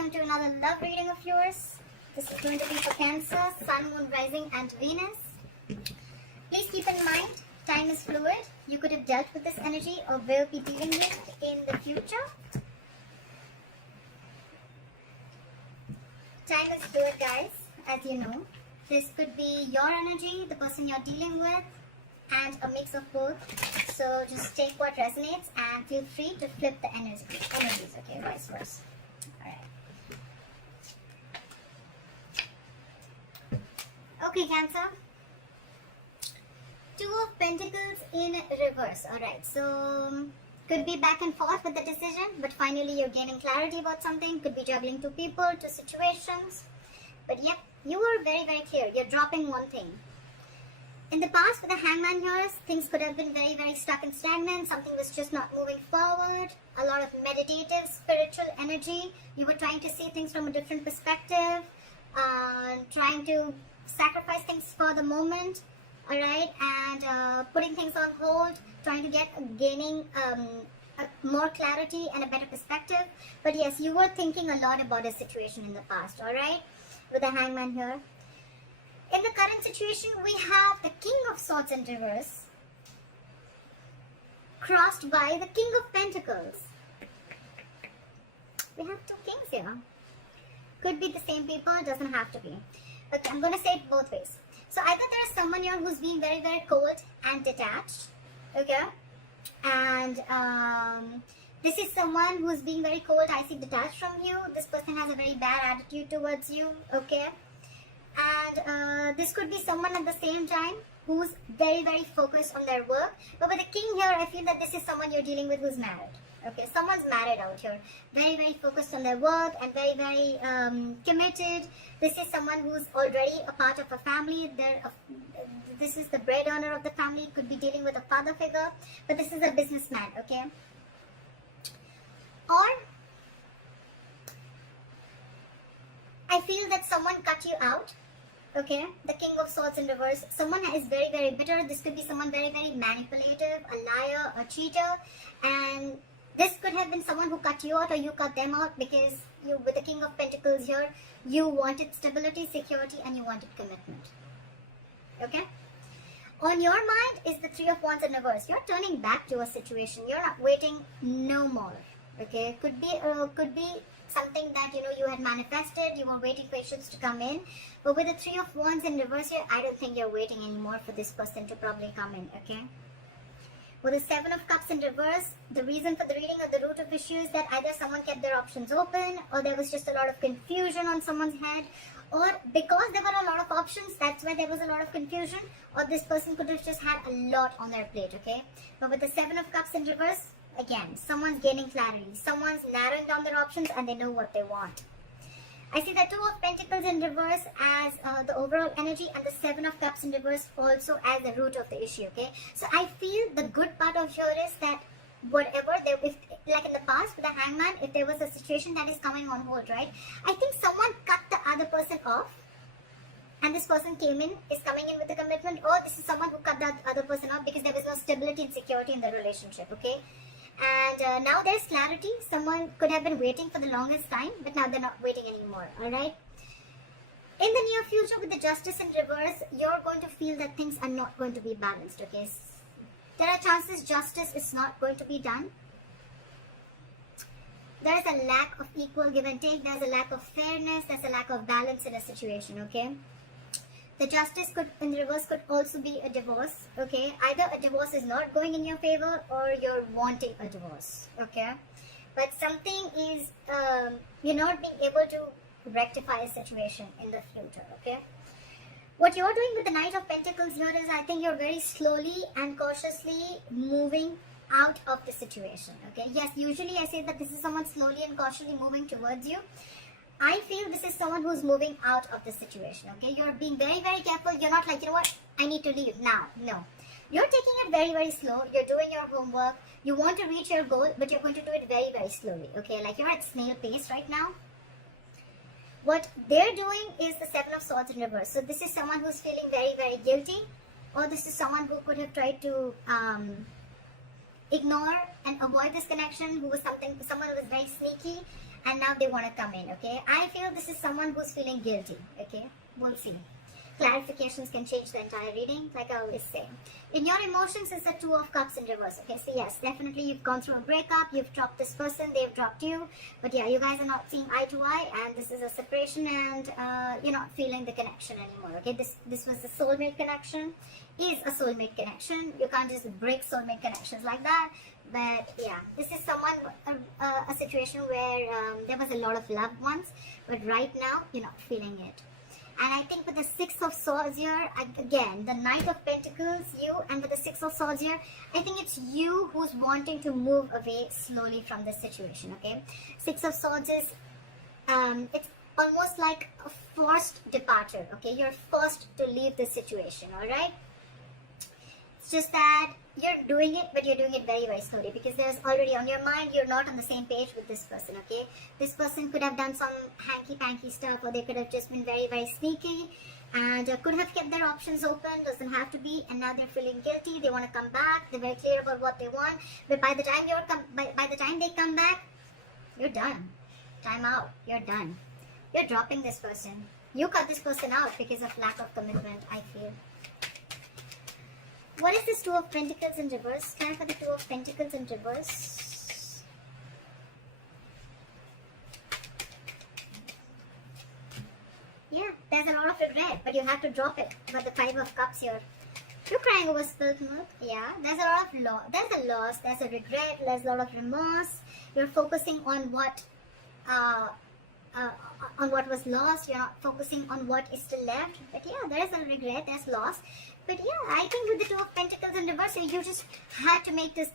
welcome to another love reading of yours. This is going to be for Cancer, Sun, Moon, Rising and Venus. Please keep in mind, time is fluid. You could have dealt with this energy or will be dealing with in the future. Time is fluid, guys, as you know. This could be your energy, the person you're dealing with, and a mix of both. So just take what resonates and feel free to flip the energies, okay, vice versa. Alright. Okay, Cancer. Two of Pentacles in reverse. Alright, so could be back and forth with the decision, but finally you're gaining clarity about something. Could be juggling two people, two situations. But yep, you were very, very clear. You're dropping one thing. In the past, with the Hangman here, things could have been very, very stuck and stagnant. Something was just not moving forward. A lot of meditative, spiritual energy. You were trying to see things from a different perspective. Trying to sacrifice things for the moment. Alright, and putting things on hold. Trying to gaining more clarity and a better perspective. But yes, you were thinking a lot about a situation in the past. Alright, with the Hangman here. In the current situation, we have the King of Swords in reverse, crossed by the King of Pentacles. We have two kings here. Could be the same people, doesn't have to be. Okay, I'm going to say it both ways. So either there is someone here who's being very, very cold and detached. Okay. And this is someone who's being very cold, icy, detached from you. This person has a very bad attitude towards you. Okay. And this could be someone at the same time who's very, very focused on their work. But with the king here, I feel that this is someone you're dealing with who's married. Okay, someone's married out here. Very, very focused on their work and very, very committed. This is someone who's already a part of a family. This is the bread earner of the family. Could be dealing with a father figure. But this is a businessman, okay? Or I feel that someone cut you out. Okay, the King of Swords in reverse. Someone is very, very bitter. This could be someone very, very manipulative, a liar, a cheater. And this could have been someone who cut you out or you cut them out because you, with the King of Pentacles here, you wanted stability, security, and you wanted commitment. Okay? On your mind is the Three of Wands in reverse. You're turning back to a situation. You're not waiting no more. Okay? Could be something that you had manifested. You were waiting for issues to come in. But with the Three of Wands in reverse here, I don't think you're waiting anymore for this person to probably come in. Okay? With the Seven of Cups in reverse, the reason for the reading or the root of issue is that either someone kept their options open, or there was just a lot of confusion on someone's head, or because there were a lot of options, that's why there was a lot of confusion, or this person could have just had a lot on their plate, okay? But with the Seven of Cups in reverse, again, someone's gaining clarity, someone's narrowing down their options and they know what they want. I see the Two of Pentacles in reverse as the overall energy and the Seven of Cups in reverse also as the root of the issue, okay? So I feel the good part of here is that whatever, if like in the past with the Hangman, if there was a situation that is coming on hold, right? I think someone cut the other person off and this person came in, is coming in with a commitment, or this is someone who cut the other person off because there was no stability and security in the relationship, okay? And now there's clarity. Someone could have been waiting for the longest time, but now they're not waiting anymore, alright? In the near future, with the Justice in reverse, you're going to feel that things are not going to be balanced, okay? There are chances justice is not going to be done. There is a lack of equal give and take. There's a lack of fairness. There's a lack of balance in a situation, okay? The Justice in reverse could also be a divorce, okay? Either a divorce is not going in your favor or you're wanting a divorce, okay? But something is, you're not being able to rectify a situation in the future, okay? What you're doing with the Knight of Pentacles here is, I think you're very slowly and cautiously moving out of the situation, okay? Yes, usually I say that this is someone slowly and cautiously moving towards you. I feel this is someone who's moving out of the situation, okay? You're being very, very careful. You're not like, you know what, I need to leave now. No. You're taking it very, very slow. You're doing your homework. You want to reach your goal, but you're going to do it very, very slowly, okay? Like you're at snail pace right now. What they're doing is the Seven of Swords in reverse. So this is someone who's feeling very, very guilty, or this is someone who could have tried to ignore and avoid this connection, someone who was very sneaky and now they want to come in, okay? I feel this is someone who's feeling guilty, okay? We'll see. Clarifications can change the entire reading, like I always say. In your emotions is the Two of Cups in reverse, okay? So yes, definitely you've gone through a breakup, you've dropped this person, they've dropped you. But yeah, you guys are not seeing eye to eye, and this is a separation, and you're not feeling the connection anymore, okay? This was the soulmate connection, is a soulmate connection. You can't just break soulmate connections like that. But yeah, this is someone, a situation where there was a lot of love once, but right now you're not feeling it. And I think with the Six of Swords here, again, the Knight of Pentacles, you, and with the Six of Swords here, I think it's you who's wanting to move away slowly from this situation, okay? Six of Swords is, it's almost like a forced departure, okay? You're forced to leave this situation, alright? It's just that you're doing it, but you're doing it very, very slowly, because there's already on your mind, you're not on the same page with this person, okay? This person could have done some hanky-panky stuff, or they could have just been very, very sneaky, and could have kept their options open, doesn't have to be, and now they're feeling guilty, they want to come back, they're very clear about what they want, but by the time by the time they come back, you're done. Time out, you're done. You're dropping this person. You cut this person out because of lack of commitment, I feel. What is this Two of Pentacles in reverse? Can I put the Two of Pentacles in reverse? Yeah, there's a lot of regret, but you have to drop it. But the Five of Cups here. You're crying over spilled milk. Yeah, there's a lot of there's a loss, there's a regret, there's a lot of remorse. You're focusing on what was lost. You're not focusing on what is still left. But yeah, there is a regret, there's loss. But yeah, I think with the Two of Pentacles in reverse, you just had to make this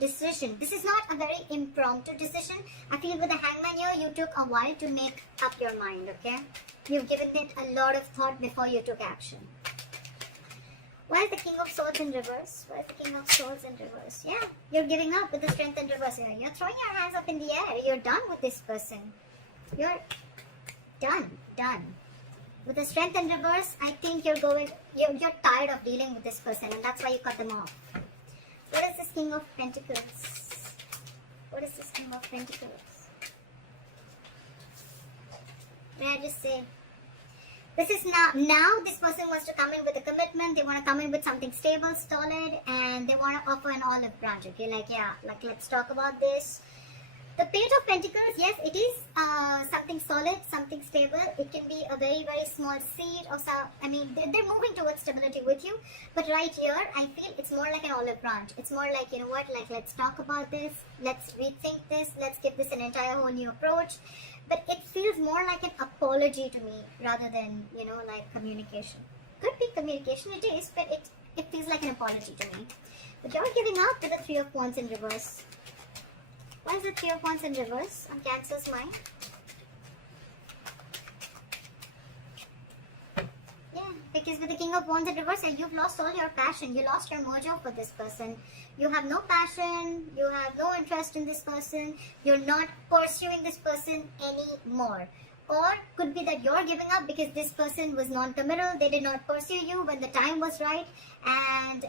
decision. This is not a very impromptu decision. I feel with the Hangman here, you took a while to make up your mind, okay? You've given it a lot of thought before you took action. Why is the King of Swords in reverse? Why is the King of Swords in reverse? Yeah, you're giving up with the Strength in reverse here. You're throwing your hands up in the air. You're done with this person. You're done. With the Strength in reverse, I think you're tired of dealing with this person, and that's why you cut them off. What is this King of Pentacles? What is this King of Pentacles? May I just say, this is now this person wants to come in with a commitment. They want to come in with something stable, solid, and they want to offer an olive branch, okay? Like, yeah, like, let's talk about this. The Page of Pentacles, yes, it is something solid, something stable. It can be a very, very small seed or some, I mean, they're moving towards stability with you. But right here, I feel it's more like an olive branch. It's more like, you know what, like, let's talk about this. Let's rethink this. Let's give this an entire whole new approach. But it feels more like an apology to me rather than, you know, like communication. Could be communication, it is, but it feels like an apology to me. But you're giving up with the Three of Wands in reverse. Why is the Three of Wands in reverse on Cancer's mind? Yeah, because with the King of Wands in reverse, you've lost all your passion. You lost your mojo for this person. You have no passion. You have no interest in this person. You're not pursuing this person anymore. Or could be that you're giving up because this person was non-committal. They did not pursue you when the time was right, and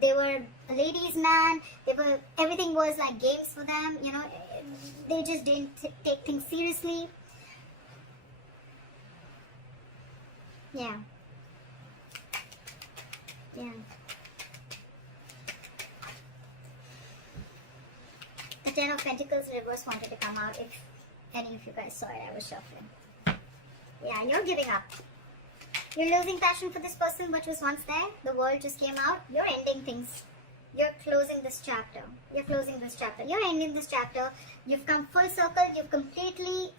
they were a ladies' man. Everything was like games for them. You know, they just didn't take things seriously. Yeah. The Ten of Pentacles reverse wanted to come out. If any of you guys saw it, I was shuffling. Yeah, you're giving up. You're losing passion for this person which was once there. The world just came out. You're ending things. You're closing this chapter. You're ending this chapter. You've come full circle. You've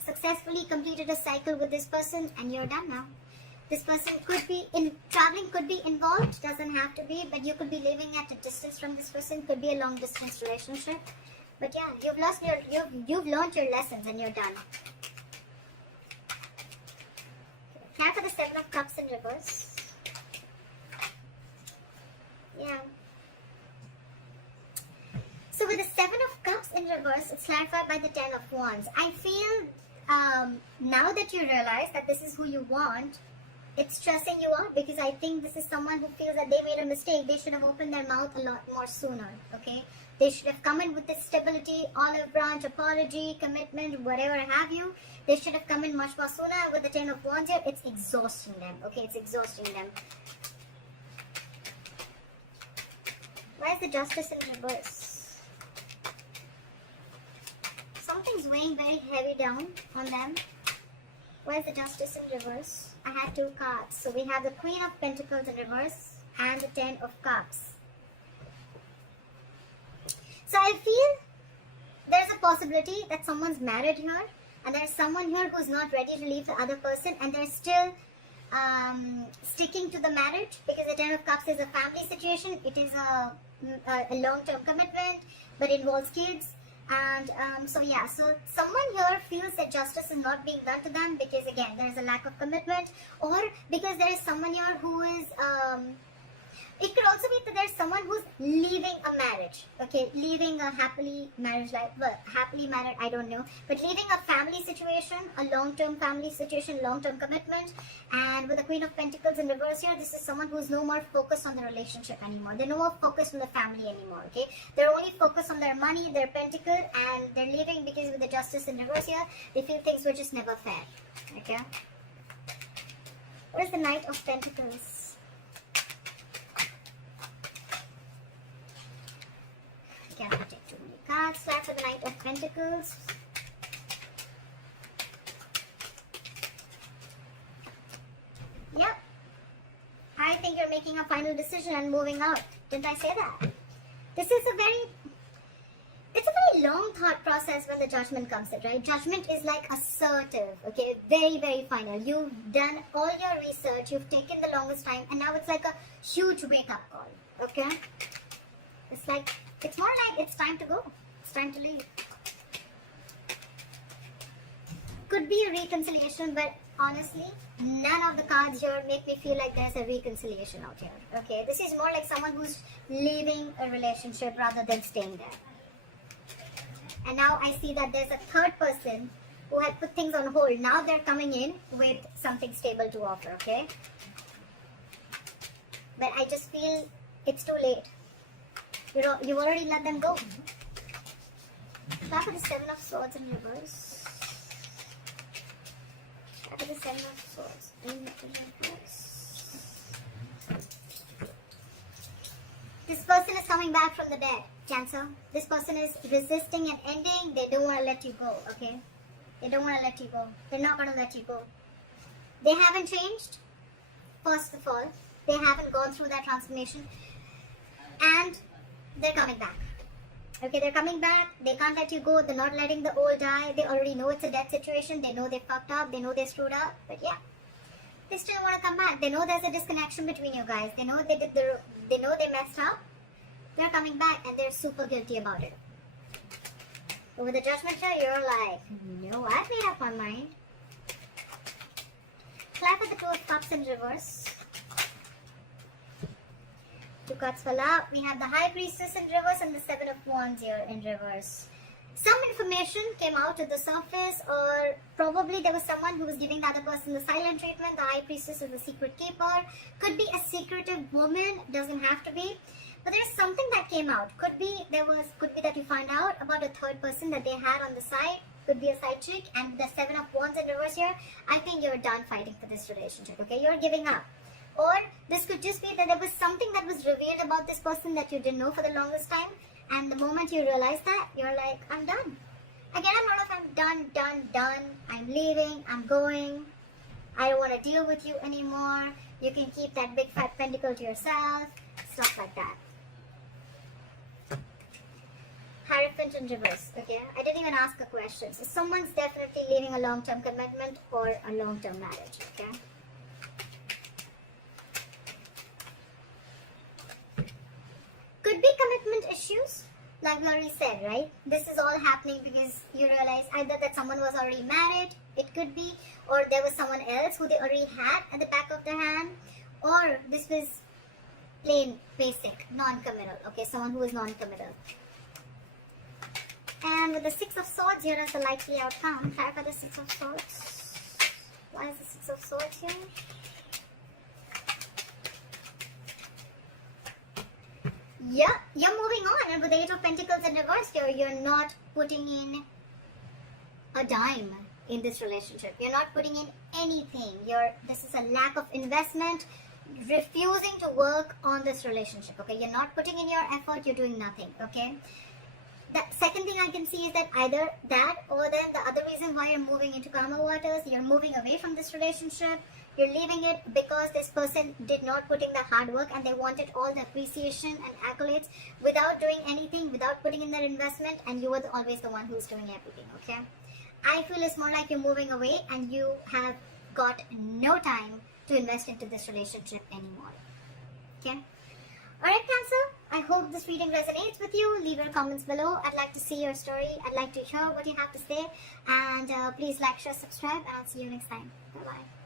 successfully completed a cycle with this person, and you're done now. This person could be traveling, could be involved, doesn't have to be, but you could be living at a distance from this person, could be a long distance relationship. But yeah, you've learned your lessons and you're done. Now for the Seven of Cups in reverse. Yeah. So with the Seven of Cups in reverse, it's clarified by the Ten of Wands. I feel now that you realize that this is who you want, it's stressing you out, because I think this is someone who feels that they made a mistake. They should have opened their mouth a lot more sooner, okay? They should have come in with this stability, olive branch, apology, commitment, whatever have you. They should have come in much more sooner. With the 10 of Wands here, it's exhausting them. Okay, it's exhausting them. Why is the Justice in reverse? Something's weighing very heavy down on them. Why is the Justice in reverse? I had 2 cards. So we have the Queen of Pentacles in reverse and the 10 of Cups. So I feel there's a possibility that someone's married here and there's someone here who's not ready to leave the other person and they're still sticking to the marriage, because the 10 of Cups is a family situation. It is a long-term commitment, but involves kids. And so someone here feels that justice is not being done to them because, again, there is a lack of commitment, or because there is someone here who is it could also be that there's someone who's leaving a marriage, okay, leaving a happily marriage life, well, happily married, I don't know, but leaving a family situation, a long-term family situation, long-term commitment. And with the Queen of Pentacles in reverse here, this is someone who's no more focused on the relationship anymore. They're no more focused on the family anymore, okay? They're only focused on their money, their pentacle, and they're leaving because with the Justice in reverse here, they feel things were just never fair, okay? What is the Knight of Pentacles? I can't take too many cards. Flat for the Knight of Pentacles. Yep. I think you're making a final decision and moving out. Didn't I say that? This is it's a very long thought process when the Judgment comes in, right? Judgment is like assertive, okay? Very, very final. You've done all your research, you've taken the longest time, and now it's like a huge wake-up call, okay? It's more like it's time to go. It's time to leave. Could be a reconciliation, but honestly, none of the cards here make me feel like there's a reconciliation out here. Okay, this is more like someone who's leaving a relationship rather than staying there. And now I see that there's a third person who had put things on hold. Now they're coming in with something stable to offer, okay? But I just feel it's too late. You've already let them go. Back with the 7 of Swords in reverse. Back with the 7 of Swords in reverse. This person is coming back from the dead, Cancer. This person is resisting and ending. They don't want to let you go, okay? They don't want to let you go. They're not going to let you go. They haven't changed, first of all. They haven't gone through that transformation. And they're coming back. Okay, they're coming back. They can't let you go. They're not letting the old die. They already know it's a death situation. They know they fucked up. They know they screwed up. But yeah, they still want to come back. They know there's a disconnection between you guys. They know they know they messed up. They're coming back and they're super guilty about it. But with the Judgment here, you're like, no, I've made up my mind. Clap with the 2 of Cups in reverse. 2 cards fell out. We have the High Priestess in reverse and the 7 of Wands here in reverse. Some information came out to the surface, or probably there was someone who was giving the other person the silent treatment. The High Priestess is the secret keeper. Could be a secretive woman, doesn't have to be. But there's something that came out. Could be that you find out about a third person that they had on the side. Could be a side chick. And the 7 of Wands in reverse here, I think you're done fighting for this relationship, okay? You're giving up. Or this could just be that there was something that was revealed about this person that you didn't know for the longest time, and the moment you realize that, you're like, I'm done. Again, I'm not if I'm done. I'm leaving, I'm going. I don't want to deal with you anymore. You can keep that big fat pentacle to yourself. Stuff like that. Hierophant in reverse, okay? I didn't even ask a question. So someone's definitely leaving a long-term commitment or a long-term marriage, okay? Could be commitment issues, like we already said, right? This is all happening because you realize either that someone was already married, it could be, or there was someone else who they already had at the back of their hand, or this was plain, basic, non-committal, okay? Someone who is non-committal. And with the 6 of Swords here as the likely outcome, clarify the 6 of Swords. Why is the 6 of Swords here? Yeah, you're moving on, and with the Eight of Pentacles in reverse here, you're not putting in a dime in this relationship. You're not putting in anything. This is a lack of investment, refusing to work on this relationship. Okay, you're not putting in your effort, you're doing nothing. Okay, the second thing I can see is that either that, or then the other reason why you're moving into calmer waters, you're moving away from this relationship. You're leaving it because this person did not put in the hard work, and they wanted all the appreciation and accolades without doing anything, without putting in their investment, and you were always the one who's doing everything. Okay, I feel it's more like you're moving away and you have got no time to invest into this relationship anymore. Okay. Alright, Cancer, I hope this reading resonates with you. Leave your comments below. I'd like to see your story. I'd like to hear what you have to say. And please like, share, subscribe, and I'll see you next time. Bye-bye.